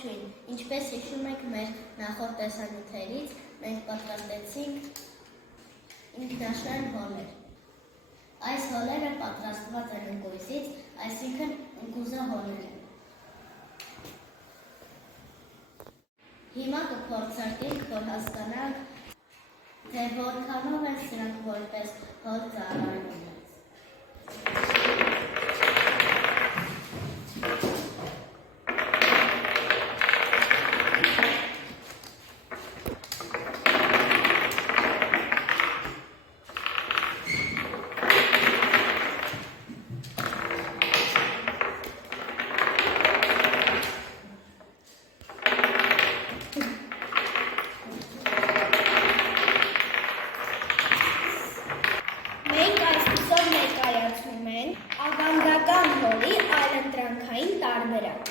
Ողջույն, ինչպես հիշում եք մեր նախորդ տեսանյութերից, մենք պատրաստեցինք ինքնաշեն հոլեր։ Այս հոլերը պատրաստված են ընկույզից, այսինքն ընկուզը հոլեր են։ Հիմա կփորձարկենք, որ հասկանանք, թե որքանով են սրանք որպես հոլ ծառայում են։ Ավանդական հոլի այլընտրանքային տարբերակ։